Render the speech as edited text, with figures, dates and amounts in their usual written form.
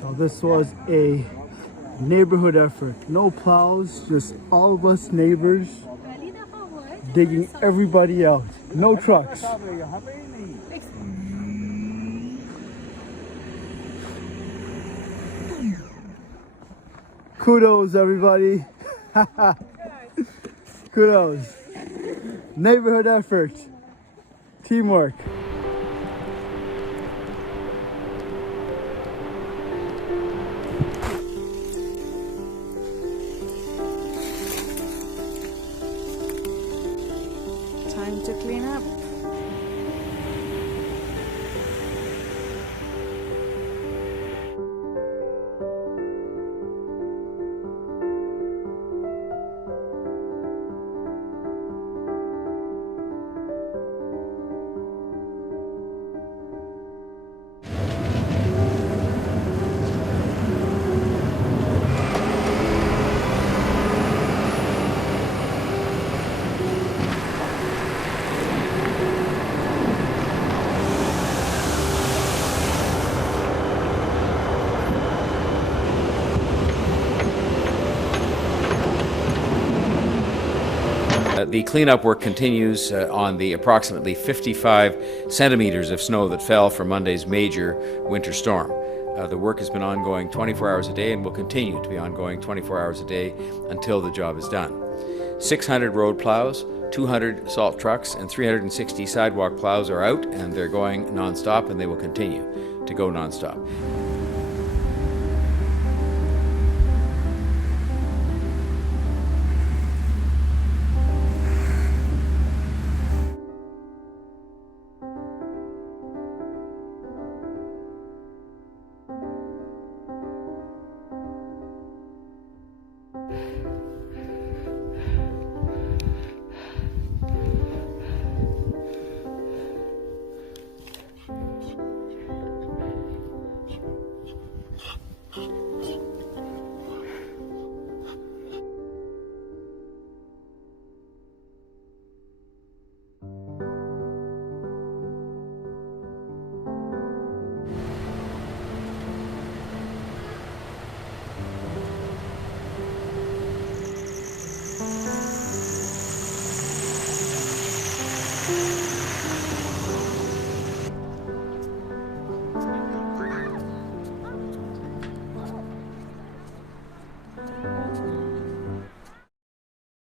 So this was a neighborhood effort. No plows, just all of us neighbors digging everybody out. No trucks. Kudos, everybody. Kudos. Neighborhood effort. Teamwork. Time to clean up. The cleanup work continues on the approximately 55 centimetres of snow that fell from Monday's major winter storm. The work has been ongoing 24 hours a day and will continue to be ongoing 24 hours a day until the job is done. 600 road plows, 200 salt trucks, and 360 sidewalk plows are out, and they're going non-stop, and they will continue to go non-stop.